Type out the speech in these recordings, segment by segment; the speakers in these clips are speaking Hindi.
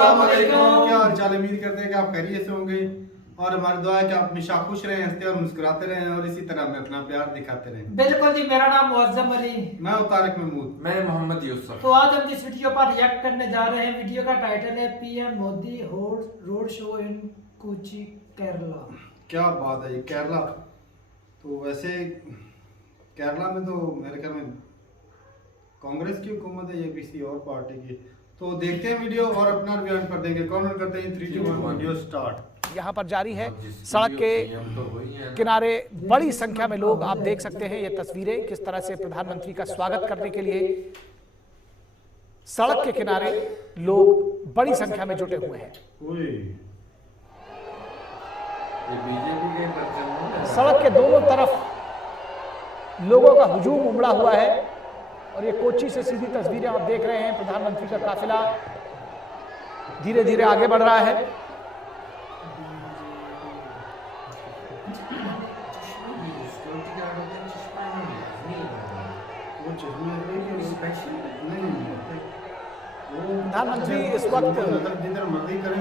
अस्सलाम वालेकुम। क्या हाल चाल, उम्मीद करते हैं कि आप खैरियत से होंगे और हमारी दुआ है कि आप हमेशा खुश रहें, हंसते और मुस्कुराते रहें और इसी तरह हमें अपना प्यार दिखाते रहें। बिल्कुल जी, मेरा नाम मुअज्जम अली, मैं हूं तारिक महमूद। मैं मोहम्मद यूसुफ। तो आज हम जिस वीडियो पर रिएक्ट करने जा रहे हैं, वीडियो का टाइटल है PM Modi road show in Kochi Kerala. क्या बात है, ये केरला। तो वैसे केरला में तो मेरे ख्याल में कांग्रेस की हुकूमत है या किसी और पार्टी की। तो देखते हैं वीडियो और अपना रिव्यू पर देंगे। कमेंट करते हैं 3 2 1 वीडियो स्टार्ट। यहाँ पर जारी है। सड़क के किनारे बड़ी संख्या में लोग, आप देख सकते हैं ये तस्वीरें, किस तरह से प्रधानमंत्री का स्वागत करने के लिए सड़क के किनारे लोग बड़ी संख्या में जुटे हुए हैं। बीजेपी के परचम सड़क के दोनों तरफ लोगों का हुजूम उमड़ा हुआ है और ये कोची से सीधी तस्वीरें आप देख रहे हैं। प्रधानमंत्री का काफिला धीरे धीरे आगे बढ़ रहा है। प्रधानमंत्री इस वक्त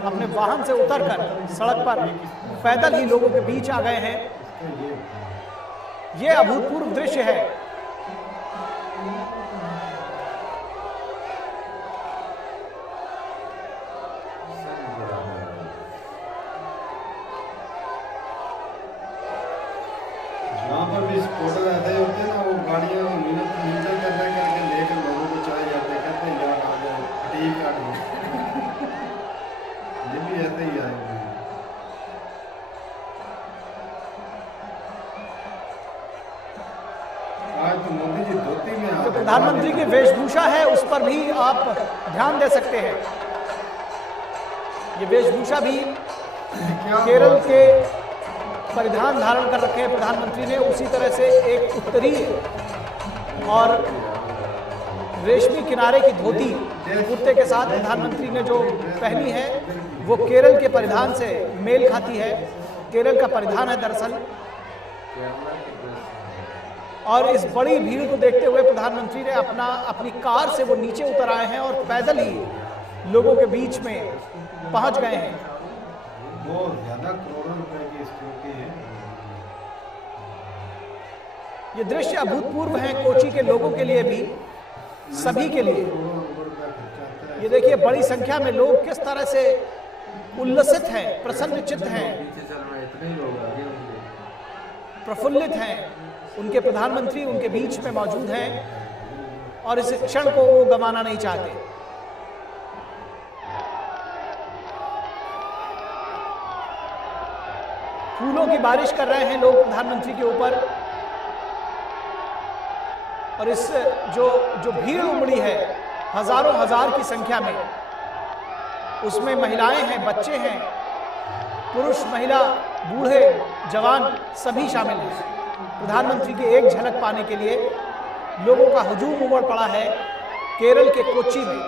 अपने वाहन से उतरकर सड़क पर पैदल ही लोगों के बीच आ गए हैं। ये अभूतपूर्व दृश्य है। यहाँ पर भी फोटो ऐसे ही होते हैं ना, वो गाड़ियाँ मिलते करके लेकर लोगों को चले जाते हैं, कहते हैं यार आ जाओ ठीक आ जाओ। ये भी ऐसे ही आएंगे। आज तो मोदी जी धोती में जो प्रधानमंत्री की वेशभूषा है उस पर भी आप ध्यान दे सकते हैं। ये वेशभूषा भी केरल के परिधान धारण कर रखे हैं प्रधानमंत्री ने। उसी तरह से एक उत्तरीय और रेशमी किनारे की धोती कुर्ते के साथ प्रधानमंत्री ने जो पहनी है वो केरल के परिधान से मेल खाती है। केरल का परिधान है दरअसल। और इस बड़ी भीड़ को देखते हुए प्रधानमंत्री ने अपनी कार से वो नीचे उतर आए हैं और पैदल ही लोगों के बीच में पहुंच गए हैं। बहुत ज्यादा करोड़ों रुपए की स्कूटी है। ये दृश्य अभूतपूर्व है कोची के लोगों के लिए भी, सभी के लिए। ये देखिए बड़ी संख्या में लोग किस तरह से उल्लसित हैं, प्रसन्नचित्त हैं, प्रफुल्लित हैं। उनके प्रधानमंत्री उनके बीच में मौजूद हैं और इस क्षण को वो गंवाना नहीं चाहते। फूलों की बारिश कर रहे हैं लोग प्रधानमंत्री के ऊपर। और इस जो भीड़ उमड़ी है हजारों हजार की संख्या में, उसमें महिलाएं हैं, बच्चे हैं, पुरुष, महिला, बूढ़े, जवान सभी शामिल हैं। प्रधानमंत्री की एक झलक पाने के लिए लोगों का हुजूम उमड़ पड़ा है केरल के कोच्चि में।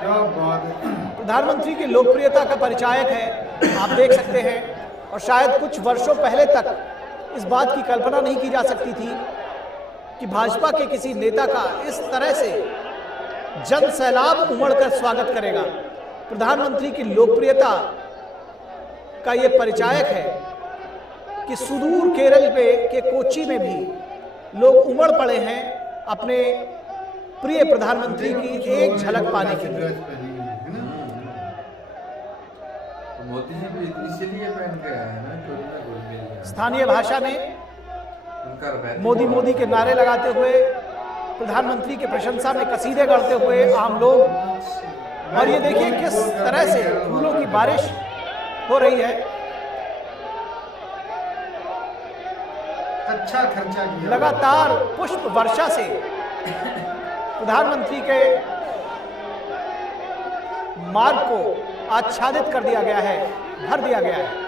क्या बात है। प्रधानमंत्री की लोकप्रियता का परिचायक है, आप देख सकते हैं। और शायद कुछ वर्षों पहले तक इस बात की कल्पना नहीं की जा सकती थी कि भाजपा के किसी नेता का इस तरह से जन सैलाब उमड़कर स्वागत करेगा। प्रधानमंत्री की लोकप्रियता का यह परिचायक है कि सुदूर केरल के कोच्चि में भी लोग उमड़ पड़े हैं अपने प्रिय प्रधानमंत्री की एक झलक पाने के लिए। मोदी जी भी इसीलिए पहन के आए हैं ना, स्थानीय भाषा में मोदी मोदी के नारे लगाते हुए, प्रधानमंत्री की प्रशंसा में कसीदे गाते हुए आम लोग। और ये देखिए किस तरह से फूलों की बारिश हो रही है। अच्छा खर्चा किया। लगातार पुष्प वर्षा से प्रधानमंत्री के मार्ग को आच्छादित कर दिया गया है, भर दिया गया है।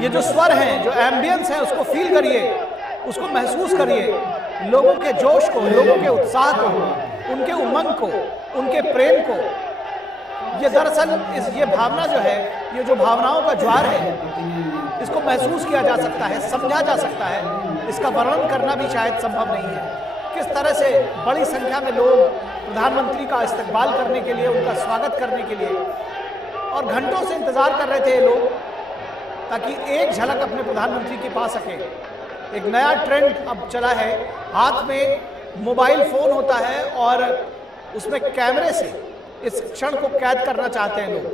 ये जो स्वर हैं, जो एम्बियंस है, उसको फील करिए, उसको महसूस करिए। लोगों के जोश को, लोगों के उत्साह को, उनके उमंग को, उनके प्रेम को, ये दरअसल ये भावना जो है, ये जो भावनाओं का ज्वार है, इसको महसूस किया जा सकता है, समझा जा सकता है। इसका वर्णन करना भी शायद संभव नहीं है। किस तरह से बड़ी संख्या में लोग प्रधानमंत्री का इस्तकबाल करने के लिए, उनका स्वागत करने के लिए, और घंटों से इंतजार कर रहे थे ये लोग, ताकि एक झलक अपने प्रधानमंत्री की पा सके। एक नया ट्रेंड अब चला है, हाथ में मोबाइल फोन होता है और उसमें कैमरे से इस क्षण को कैद करना चाहते हैं लोग।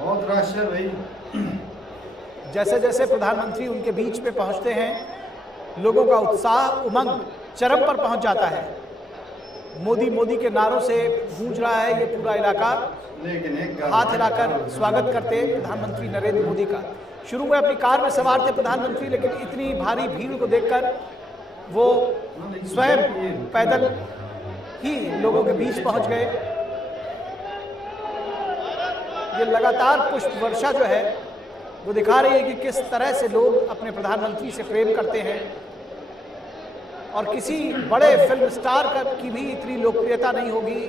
बहुत रश है भाई। जैसे जैसे प्रधानमंत्री उनके बीच में पहुंचते हैं, लोगों का उत्साह, उमंग चरम पर पहुंच जाता है। मोदी मोदी के नारों से गूंज रहा है ये पूरा इलाका। लेकिन एक हाथ हिलाकर स्वागत करते प्रधानमंत्री नरेंद्र मोदी का। शुरू में अपनी कार में सवार थे प्रधानमंत्री, लेकिन इतनी भारी भीड़ को देखकर वो स्वयं पैदल ही लोगों के बीच पहुंच गए। ये लगातार पुष्प वर्षा जो है वो दिखा रही है कि किस तरह से लोग अपने प्रधानमंत्री से प्रेम करते हैं। और किसी बड़े फिल्म स्टार की भी इतनी लोकप्रियता नहीं होगी।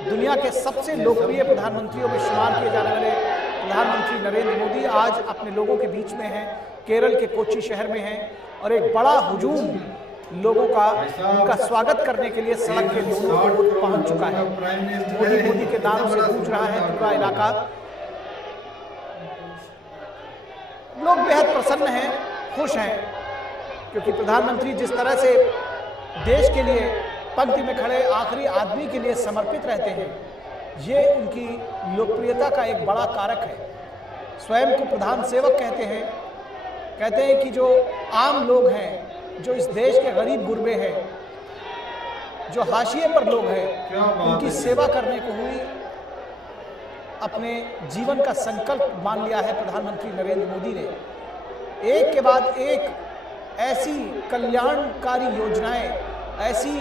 दुनिया के सबसे लोकप्रिय प्रधानमंत्रियों में शुमार किए जाने वाले प्रधानमंत्री नरेंद्र मोदी आज अपने लोगों के बीच में हैं, केरल के कोच्चि शहर में हैं, और एक बड़ा हुजूम लोगों का उनका स्वागत करने के लिए सड़क के दोनों ओर पहुंच चुका है। मोदी मोदी के नारों से गूंज रहा है पूरा इलाका। लोग बेहद प्रसन्न हैं, खुश हैं, क्योंकि प्रधानमंत्री जिस तरह से देश के लिए पंक्ति में खड़े आखिरी आदमी के लिए समर्पित रहते हैं, ये उनकी लोकप्रियता का एक बड़ा कारक है। स्वयं को प्रधान सेवक कहते हैं कि जो आम लोग हैं, जो इस देश के गरीब गुरबे हैं, जो हाशिए पर लोग हैं, उनकी सेवा करने को हुई अपने जीवन का संकल्प मान लिया है प्रधानमंत्री नरेंद्र मोदी ने। एक के बाद एक ऐसी कल्याणकारी योजनाएं, ऐसी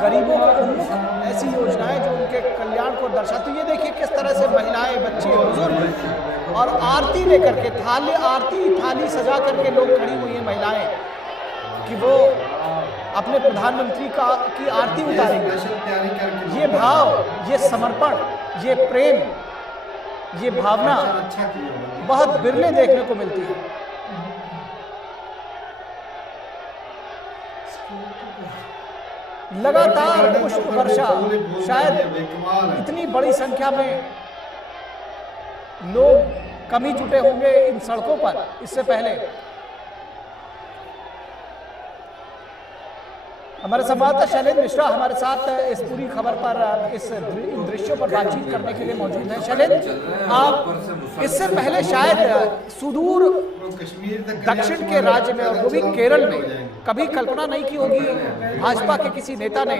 गरीबों को उन्मुख ऐसी योजनाएं जो उनके कल्याण को दर्शाती। ये देखिए किस तरह से महिलाएं, बच्चे, बुजुर्ग और आरती लेकर के थाली सजा करके लोग खड़ी हुई हैं महिलाएं, कि वो अपने प्रधानमंत्री की आरती उतारेंगे। ये भाव, ये समर्पण, ये प्रेम, ये भावना बहुत बिरले देखने को मिलती है। लगातार पुष्प वर्षा, शायद इतनी बड़ी संख्या में लोग कम ही जुटे होंगे इन सड़कों पर इससे पहले। हमारे संवाददाता शैलेंद्र मिश्रा हमारे साथ इस पूरी खबर पर, इन दृश्यों पर बातचीत करने के लिए मौजूद हैं। शैलेंद्र, आप इससे पहले शायद सुदूर दक्षिण के राज्य में, और वो भी केरल में, कभी कल्पना नहीं की होगी भाजपा के किसी नेता ने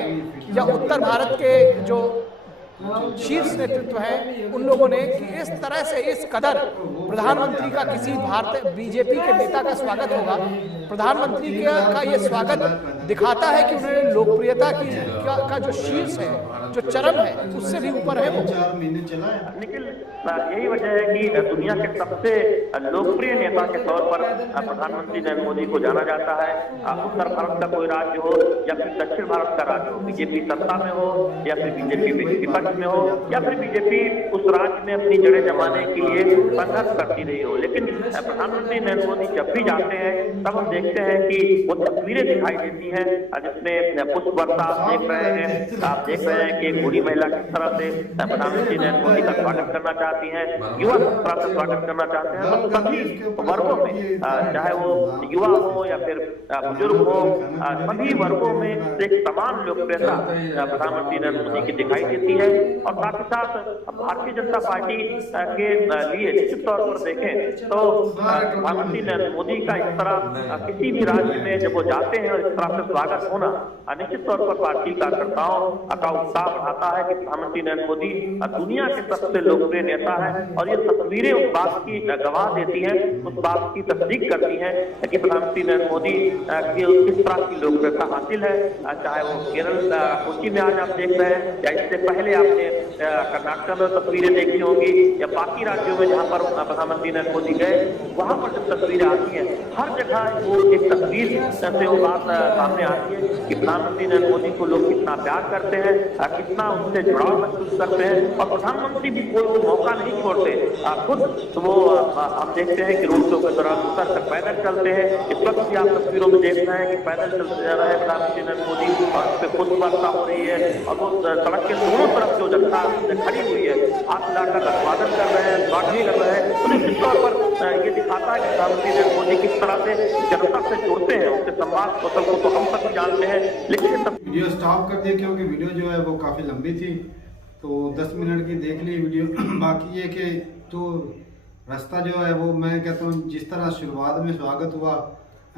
या उत्तर भारत के जो शीर्ष नेतृत्व है उन लोगों ने, कि इस तरह से इस कदर प्रधानमंत्री का किसी भारतीय बीजेपी के नेता का स्वागत होगा। प्रधानमंत्री का ये स्वागत दिखाता है कि उन्होंने लोकप्रियता का जो शीर्ष है, जो चरम है, उससे भी ऊपर है वो। 4 महीने चला है। निखिल, यही वजह है कि दुनिया के सबसे लोकप्रिय नेता के तौर पर प्रधानमंत्री नरेंद्र मोदी को जाना जाता है। उत्तर भारत का कोई राज्य हो या फिर दक्षिण भारत का राज्य हो, बीजेपी सत्ता में हो या फिर बीजेपी विपक्ष में हो, या फिर बीजेपी उस राज्य में अपनी जड़ें जमाने के लिए संघर्ष करती रही हो, लेकिन प्रधानमंत्री नरेंद्र मोदी जब भी जाते हैं तब हम देखते हैं कि वो तस्वीरें दिखाई देती हैं जिसमें पुष्प वर्षा आप देख रहे हैं। आप देख रहे हैं कि एक बूढ़ी महिला किस तरह से प्रधानमंत्री नरेंद्र मोदी का स्वागत करना चाहती हैं, युवा किस तरह से स्वागत करना चाहते हैं। तो सभी वर्गों में, चाहे वो युवा हो या फिर बुजुर्ग हो, सभी वर्गों में एक समान लोकप्रियता प्रधानमंत्री नरेंद्र मोदी की दिखाई देती है। और साथ ही साथ भारतीय जनता पार्टी के लिए निश्चित तौर पर देखें तो प्रधानमंत्री नरेंद्र मोदी का इस तरह किसी भी राज्य में जब वो जाते हैं और इस तरह से स्वागत होना निश्चित तौर पर पार्टी कार्यकर्ताओं का उत्साह बढ़ाता है कि प्रधानमंत्री नरेंद्र मोदी दुनिया के सबसे लोकप्रिय नेता है। और ये तस्वीरें उस बात की गवाह देती हैं, उस बात की तस्दीक करती हैं कि प्रधानमंत्री नरेंद्र मोदी की किस तरह की लोकप्रियता हासिल है। चाहे वो केरल कोची में आज आप देख रहे हैं, या इससे पहले आपने कर्नाटक में तस्वीरें देखी होंगी, या बाकी राज्यों में जहाँ पर प्रधानमंत्री नरेंद्र मोदी गए वहां पर जब तस्वीरें आती हैं, हर जगह वो एक तस्वीर से वो बात सामने आती है कि प्रधानमंत्री नरेंद्र मोदी को लोग कितना प्यार करते हैं, कितना उनसे जुड़ाव महसूस करते हैं। और प्रधानमंत्री भी कोई वो मौका नहीं छोड़ते, खुद तो वो हम देखते हैं कि रोड शो के दौरान उतर कर पैदल चलते हैं। इस वक्त भी आप तस्वीरों में देख रहे हैं कि पैदल चलते जा रहे हैं प्रधानमंत्री नरेंद्र मोदी, और उस पर खुद वर्षा हो रही है, और वो सड़क के दोनों तरफ जो जनता खड़ी हुई है हाथ मिलाकर अभिवादन कर रहे हैं, स्वागत कर रहे हैं। तो निश्चित तौर पर ये दिखाता है कि प्रधानमंत्री नरेंद्र मोदी किस तरह से जनता से जुड़ते हैं, उनके संवाद कौशल को तो हम सब जानते हैं, लेकिन वीडियो स्टॉप कर दिया क्योंकि वीडियो जो है वो काफ़ी लंबी थी, तो 10 मिनट की देख ली वीडियो। बाकी ये कि तो रास्ता जो है वो मैं कहता हूँ जिस तरह शुरुआत में स्वागत हुआ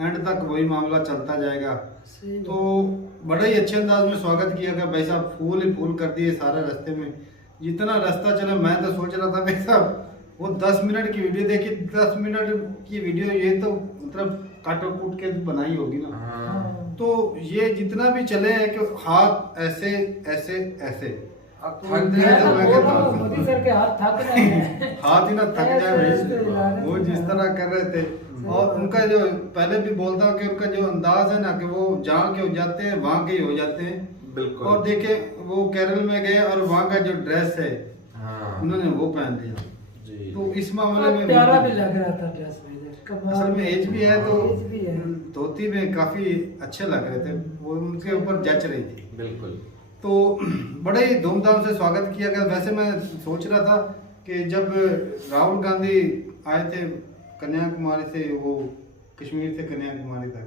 एंड तक वही मामला चलता जाएगा। तो बड़ा ही अच्छे अंदाज में स्वागत किया गया भाई साहब, फूल ही फूल कर दिए सारे रास्ते में। जितना रास्ता चला मैं तो सोच रहा था भाई साहब वो 10 मिनट की वीडियो देखी, 10 मिनट की वीडियो ये तो मतलब काटो कूट के बनाई होगी ना। तो ये जितना भी चले हैं कि हाथ ऐसे ऐसे ऐसे मोदी सर के हाथ थक रहे हैं, हाथ ही ना थक जाए वो जिस तरह कर रहे थे। और उनका जो पहले भी बोलता हूँ कि उनका जो अंदाज है ना कि वो जहाँ के हो जाते हैं वहाँ के ही हो जाते हैं। बिल्कुल। और देखे वो केरल में गए और वहाँ का जो ड्रेस है उन्होंने वो पहन लिया, तो इस मामले में प्यारा भी लग रहा था ड्रेस में। असल में एज भी है तो धोती में काफी अच्छे लग रहे थे, वो उनके ऊपर जच रही थी। बिल्कुल। तो बड़े ही धूमधाम से स्वागत किया गया। वैसे मैं सोच रहा था कि जब राहुल गांधी आए थे कन्याकुमारी से, वो कश्मीर से कन्याकुमारी तक,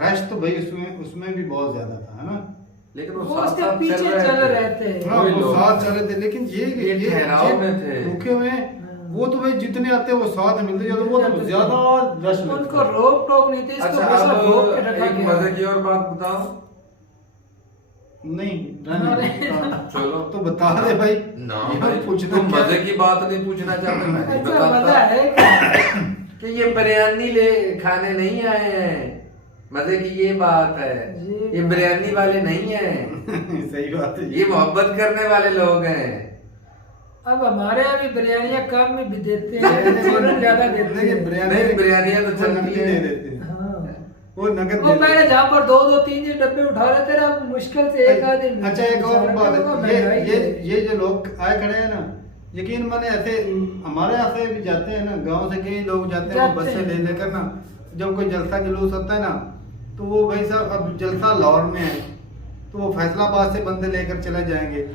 रश तो भाई उसमें भी बहुत ज्यादा था, है ना। लेकिन वो उसके पीछे चल रहे थे। हाँ वो साथ चल रहे थे, लेकिन ये ठहराव में थे, रुके हुए। वो तो भाई जितने आते हैं वो साथ मिलते जाते, वो तो ज्यादा रश में उनको रोक टोक नहीं थी। इसको अच्छा रोक के रखा एक गया। मजे की और बात बताओ। नहीं चलो तो बता दे भाई ना भाई, पूछना तुम क्या? मजे की बात नहीं पूछना चाहते, मैं नहीं अच्छा, मजा बताता है क्या? कि ये बिरयानी ले खाने नहीं आए हैं, मजे की ये बात है, ये बिरयानी वाले नहीं हैं। सही बात है, ये मोहब्बत करने वाले लोग हैं। अब हमारे यहाँ भी बिरयानियाँ कम में भी देते हैं, फौरन ज्यादा देते हैं। बिरयानियाँ तो चलती दे है। देते हैं, हाँ। वो नगद वो दे पहले देते जहाँ पर 2-2 3 डब्बे उठा रहे थे ना, मुश्किल से एक आधे हैं। अच्छा एक और बात है, ये जो लोग आए खड़े हैं ना, यकीन माने ऐसे हमारे यहाँ से भी जाते हैं ना, गांव से कई लोग जाते हैं बस से ले लेकर ना, जब कोई जलसा जुलूस होता है ना, तो वो भाई साहब अब जलसा लाहौर में है तो वो फैसलाबाद से बंदे लेकर चले जाएंगे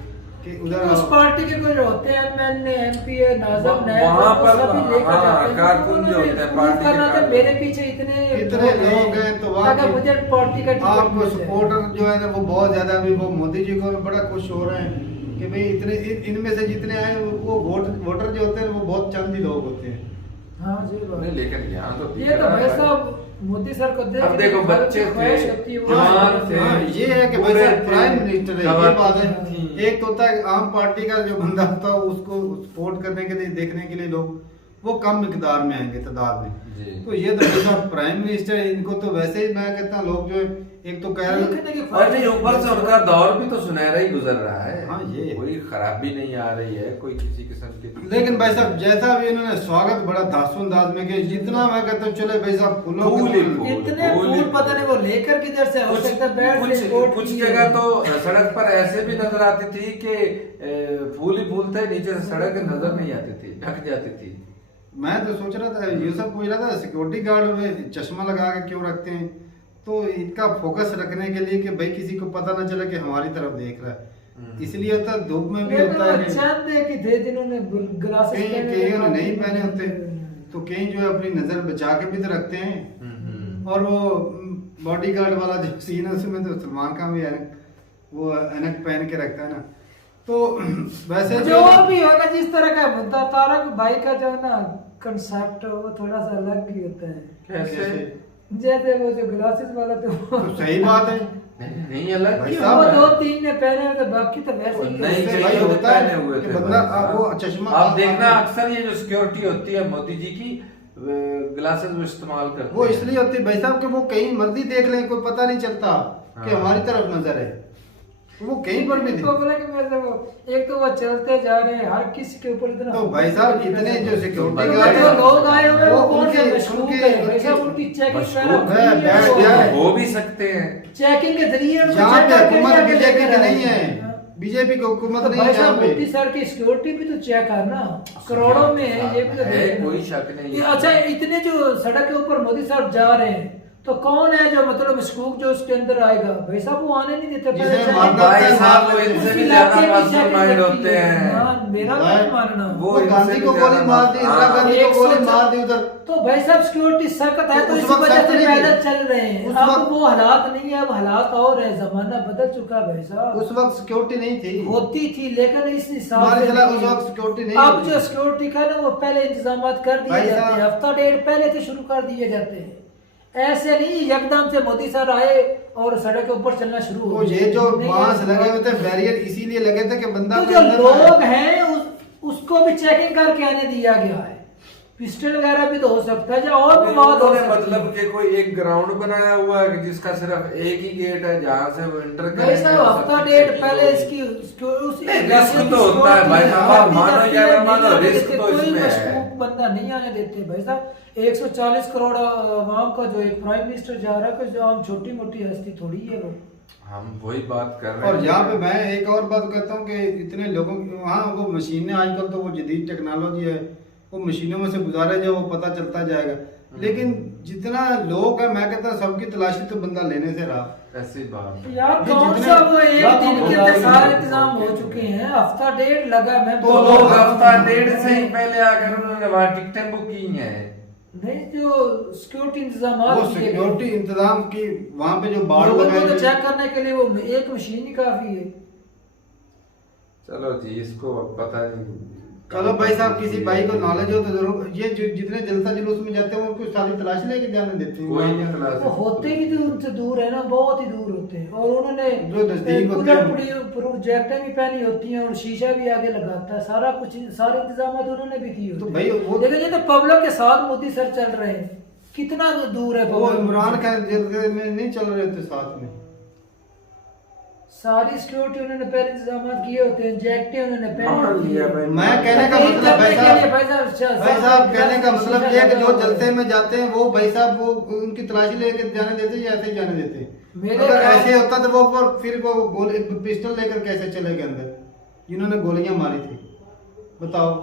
कि उधर उस पार्टी के कुछ होते हैं, एमएलए एमपी नाज़िम नैब, वहाँ पर सभी लेकर जाते हैं। कारकुन जो होते हैं पार्टी करना था, के, मेरे पीछे इतने लोग हैं तो वहाँ ताकि मुझे पार्टी का टिकट आपको मिल जाए। सपोर्टर जो है ना वो बहुत ज्यादा अभी वो मोदी जी को बड़ा खुश हो रहे हैं कि भाई इतने इनमें से जितने आए वो वोटर जो होते हैं वो बहुत चंद ही लोग होते हैं। हाँ जी नहीं लेकिन यहाँ तो ये तो भाई साहब मोदी सर को देख अब देखो बच्चे थे, जवान थे, ये है कि भाई साहब प्राइम मिनिस्टर है, ये बात है। थी। एक तो होता है आम पार्टी का जो बंदा होता है उसको सपोर्ट करने के लिए, देखने के लिए लोग वो कम मिकदार में आएंगे तादाद में। तो ये तो भाई साहब प्राइम मिनिस्टर है, इनको तो वैसे ही मैं कहता हूँ लोग जो है एक तो केरल और नहीं ऊपर से उनका दौर भी तो सुनहरा ही गुजर रहा है। हाँ, ये कोई खराबी नहीं आ रही है, कोई किसी किस्म की। लेकिन भाई साहब जैसा भी इन्होंने स्वागत बड़ा धांसू अंदाज में किया, जितना मैं कहता हूँ चले भाई साहब फूलों फूल ही के फूल। इतने फूल पता नहीं वो लेकर किधर से हो सकता है, बैठ से कोट कुछ की जगह तो सड़क पर ऐसे भी नजर आती थी कि फूल ही फूल थे, नीचे से सड़क नजर नहीं आती थी, ढक जाती थी। मैं तो सोच रहा था ये सब पूछ रहा था सिक्योरिटी गार्ड में चश्मा लगा के क्यों रखते हैं, तो इनका फोकस रखने के लिए कि भाई किसी को पता ना चले कि हमारी तरफ देख रहा है, इसलिए होता है। धूप में भी होता है, चांद की थे जिन्होंने ग्लासेस कहीं नहीं पहने होते, तो कहीं जो है अपनी नजर बचा के भी तो रखते हैं। और वो बॉडी गार्ड वाला जो सीन है उसमें तो सलमान खान भी वो ऐनक पहन के रखता है ना। तो वैसे जो भी होगा जिस तरह का मुद्दा, तारक भाई का जो है ना कंसेप्ट वो थोड़ा सा अलग ही होता है। कैसे? जैसे वो जो ग्लासेस वाला तो तो सही बात है। नहीं अलग भाई वो साहब, 2-3 ने पहने हैं तो बाकी तो वैसे ही नहीं है। इससे भाई चाहिए होता है पहने हुए कि थे बंदा भाई साहब। वो चश्मा आप देखना अक्सर ये जो सिक्योरिटी होती है मोदी जी की ग्लासेस वो इस्तेमाल करते वो हैं। इसलिए होती है भाई साहब कि वो कहीं मर्जी देख लें, कोई पता नहीं चलता कि हाँ। हमारी तरफ नजर है, वो कहीं पर भी इनको बोला कि मैं वो एक तो वो चलते जा रहे हैं हर किसी के ऊपर इतना। तो भाई साहब इतने जो सिक्योरिटी तो गार्ड जो हैं, लोग आए हुए हैं वो कौन से उनके- मशहूर उनके- है भाई साहब, उनकी चेकिंग मशहूर है, बैठ गया है। हो भी सकते हैं। चेकिंग के जरिए उनको यहाँ check पे करके हुकूमत आगे बीजेपी लेकर की नहीं आए। है, बीजेपी की हुकूमत तो नहीं भाई है यहाँ साहब पे। मोदी सर की सिक्योरिटी भी तो चेक करना, करोड़ों में है ये भी तो है, देखना। कोई शक नहीं ये है। अच्छा इतने जो सड़क के ऊपर मोदी साहब जा रहे हैं तो कौन है जो मतलब मशकूक जो उसके अंदर आएगा? भाई साहब वो आने नहीं देते। जिसे पहले मानना check- भाई साहब वो इनसे उस भी इलाके ज्यादा की मासूम checking माइंड लगती होते है। हैं। हाँ, मेरा नहीं मानना। वो वो गांधी को गोली मार दी, इंदिरा गांधी को गोली मार दी उधर। तो भाई साहब सिक्योरिटी सख्त है तो उस इस वक्त वजह सख्त से नहीं पैदल थी। चल रहे हैं। उस अब वक्त- वो हालात नहीं है, अब हालात और है, जमाना बदल चुका है भाई साहब। उस वक्त सिक्योरिटी नहीं थी, होती थी लेकिन इस हिसाब हमारे से खिलाफ नहीं उस है। वक्त सिक्योरिटी नहीं अब होती। जो सिक्योरिटी का ना वो पहले इंतजाम कर दिए भाई जाते साहब- हैं, हफ्ता डेढ़ पहले से शुरू कर दिए जाते हैं। ऐसे नहीं एकदम से मोदी सर आए और सड़क के ऊपर चलना शुरू हो तो ये जो नहीं, बांस ऐसा- लगे हुए थे बैरियर इसीलिए लगे थे कि बंदा तो के जो अंदर ना आए। लोग हैं उसको भी चेकिंग करके आने दिया गया है। पिस्टल वगैरह भी तो हो सकता है, जो और भी बात हो उन्होंने सकती है। मतलब कि कोई एक ग्राउंड बनाया हुआ है कि जिसका सिर्फ एक ही गेट है जहाँ से वो एंटर भाई करेंगे। साहब और हफ्ता सब डेढ़ चीज़ें पहले होगी। इसकी उस नहीं, रिस्क तो होता है भाई साहब, आप मानो या ना मानो, रिस्क तो कोई इसमें है। मशकूक बंदा नहीं आने देते भाई साहब। 140 करोड़ आवाम का जो एक प्राइम मिनिस्टर जा रहा है, कोई जो आम छोटी मोटी हस्ती थोड़ी है वो। हम वही बात कर रहे हैं। और यहाँ पे मैं एक और बात कहता हूँ कि इतने लोगों की वहाँ वो मशीनें आजकल तो वो जदीद टेक्नोलॉजी है, वो मशीनों में से गुजारे जाए वो पता चलता जाएगा। लेकिन जितना लोग है मैं कहता हूँ सबकी तलाशी तो बंदा लेने से रहा। ऐसी बात है। यार ये कौन जितने- सा वो एक लाखों दिन के लोग अंदर सारे हैं। इंतजाम हो चुके हैं, हफ्ता डेढ़ लगा। मैं तो तो बोल लोग रहा हूँ। हफ्ता डेढ़ से ही पहले आकर उन्होंने वहाँ टिकटें बुक की हैं। नहीं जो सिक्योरिटी इंतजाम वो सिक्योरिटी इंतजाम की वहाँ पे जो बाढ़ लोगों को लगाई तो गई- चेक करने के लिए वो एक मशीन ही काफी है। चलो जी इसको अब पता नहीं। चलो भाई साहब किसी भाई को नॉलेज हो तो जरूर ये जो जितने जलसा जुलूस में जाते हैं उनको सारी तलाशी लेके जाने देते हैं। कोई नहीं तलाश वो होते भी तो उनसे दूर है ना, बहुत ही दूर होते हैं। और उन्होंने जो नजदीक होते हैं। प्रोजेक्टें भी पहनी होती हैं और शीशा भी आगे लगाता है, सारा कुछ सारे इंतजाम उन्होंने भी किए तो होते भाई हैं। वो- लेकिन ये तो पब्लिक के साथ मोदी सर चल रहे हैं, कितना दूर है वो public इमरान से। खान जेल में नहीं चल रहे थे साथ में। सारी सिक्योरिटी उन्होंने पहले इंतजाम किए होते हैं, जैकेटें उन्होंने पहनी मान होती लिया हैं। भाई। मैं कहने का नहीं, मतलब भाई करने के लिए साहब भाई साहब कहने का मतलब ये है कि जो जलसे में जाते हैं वो भाई साहब वो उनकी तलाशी लेके जाने देते या ऐसे ही जाने देते। मेरे अगर ख्याल- ऐसे होता तो वो फिर वो गोली पिस्टल लेकर कैसे चले गए अंदर, जिन्होंने गोलियां मारी थी बताओ।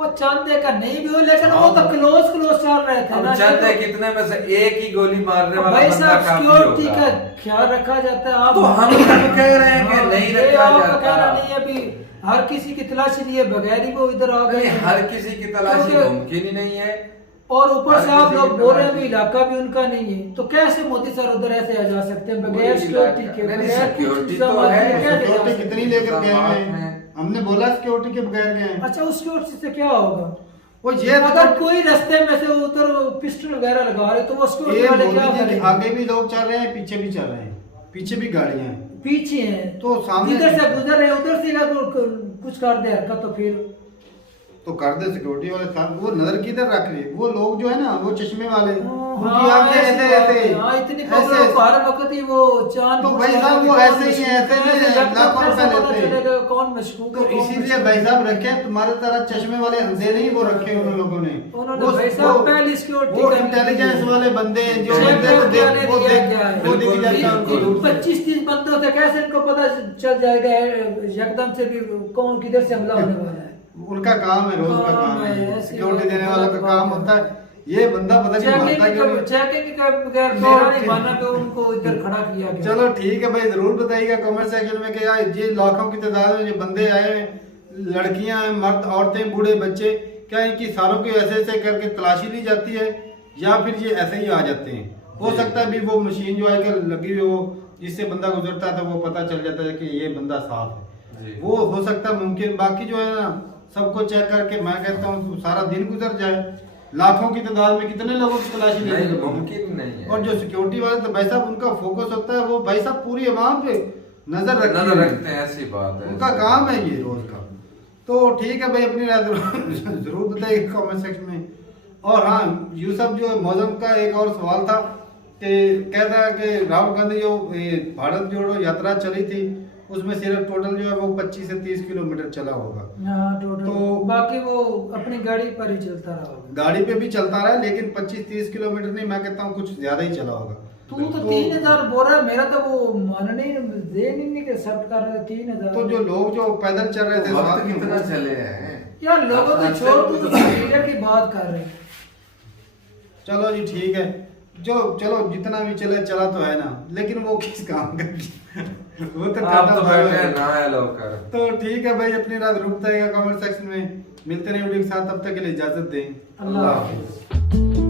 वो चांदे का नहीं भी हो लेकिन वो तो क्लोज चल रहे थे अब ना। चाहते हैं कितने में से एक ही गोली मारने वाला भाई बंदा साहब काफी सिक्योरिटी होगा। का ख्याल रखा जाता है। आप तो हम तो कह रहे हैं कि हाँ, नहीं ये रखा आपका जाता। कहना नहीं है अभी हर किसी की तलाशी लिए बगैर ही वो इधर आ गए नहीं, हर किसी की तलाशी क्योंकि- मुमकिन ही नहीं है। और ऊपर से हर आप किसी लोग की बोल रहे हैं तलाशी- भी इलाका भी उनका नहीं है, तो कैसे मोदी सर उधर ऐसे आ जा सकते हैं बगैर वही सिक्योरिटी इलाका- के? नहीं, बगैर कुछ सिक्योरिटी तो इंतजाम है, के कैसे जा सिक्योरिटी सकते कितनी हैं? लेकर गए बात हैं है। हमने बोला सिक्योरिटी के बगैर गए हैं। अच्छा उस सिक्योरिटी से क्या होगा? वो ये अगर कोई रास्ते में से उधर पिस्टल वगैरह लगा रहे तो वो सिक्योरिटी ये वाले मोदी क्या जी के करेंगे? आगे भी लोग चल रहे हैं पीछे भी चल रहे हैं, पीछे भी गाड़ियां हैं। पीछे हैं तो सामने इधर से गुजर रहे उधर से अगर कुछ कर दे हरकत तो फिर तो कर दे सिक्योरिटी वाले साहब। वो नजर किधर रख रहे हैं? वो लोग जो है ना वो चश्मे वाले उनकी हाँ, आंखें ऐसी ऐसे बात ऐसे है। हाँ, इतनी ऐसे पब्लिक को हर वक्त ही वो चांद तो भाई साहब वो ऐसे ही हैं, ऐसे नहीं हैं, लाखों रुपए लेते हैं। चलेगा कौन मशकूक तो है, कौन इसीलिए मशकूक भाई साहब रखे हैं, तुम्हारे तरह चश्मे वाले अंधे नहीं वो रखे हैं उन लोगों ने। उन्होंने भाई साहब पहली सिक्योरिटी वो करनी इंटेलिजेंस है। वाले बंदे हैं जो चेक बंदे को करके देख आने वो दिया देख गया है। वो दिख जाता है उनको दूर से। 25-30 बंदों से कैसे इनको पता चल जाएगा एकदम से भी कौन किधर से हमला होने वाला है? उनका काम है, रोज का काम है, ऐसी सिक्योरिटी देने बात वालों का काम है। होता है। ये बंदा पता नहीं मानता क्यों नहीं। चेकिंग के बगैर मेरा नहीं मानना कि उनको इधर खड़ा किया गया। चलो ठीक है भाई, जरूर बताइएगा कमेंट सेक्शन में कि यार ये लाखों की तादाद में जो बंदे आए हैं, लड़कियां हैं, मर्द, औरतें, बूढ़े, बच्चे, क्या इनकी सारों की ऐसे ऐसे करके तलाशी ली जाती है या फिर ये ऐसे ही आ जाते हैं? हो सकता है भी वो मशीन जो आजकल लगी हुई हो जिससे बंदा गुजरता है तो वो पता चल जाता है कि ये बंदा साफ है, जी। वो हो सकता है मुमकिन। बाकी जो है ना सबको चेक करके मैं कहता हूँ सारा दिन गुजर जाए लाखों की तादाद में कितने लोगों की तलाशी नहीं लेंगे? मुमकिन नहीं है। और जो सिक्योरिटी वाले तो भाई साहब उनका फोकस होता है, वो भाई साहब पूरी आवाम पे नजर रखते हैं, ऐसी बात है, उनका काम है ये रोज का। तो ठीक है भाई, अपनी राय जरूर बताइए कमेंट सेक्शन में। और हाँ, यूसुफ जो मौजम का एक और सवाल था कि कहता है कि राहुल गांधी जो भारत जोड़ो यात्रा चली थी उसमें सिर्फ टोटल जो है वो 25 से 30 किलोमीटर चला होगा। हाँ टोटल, तो बाकी वो अपनी गाड़ी पर ही चलता रहा होगा। गाड़ी पे भी चलता रहा, लेकिन 25-30 किलोमीटर नहीं, मैं कहता हूँ कुछ ज्यादा ही चला होगा। तू तो 3000 बोल रहा है, मेरा तो वो मानने दे नहीं के सब कर रहे 3000। तो जो लोग जो पैदल चल रहे थे वक्त कितना चले हैं यार, लोगों को छोड़ तू लीडर की बात कर रहे हैं। चलो जी ठीक है, जो चलो जितना भी चले चला तो है ना, लेकिन वो किस काम का वो तो आप करना तो पड़ेगा। बैठे हैं ना है लोग। तो ठीक है भाई, अपनी रात रुकता है कमेंट सेक्शन में। मिलते हैं वीडियो के साथ, तब तक के लिए इजाजत दें। अल्लाह हाफिज़।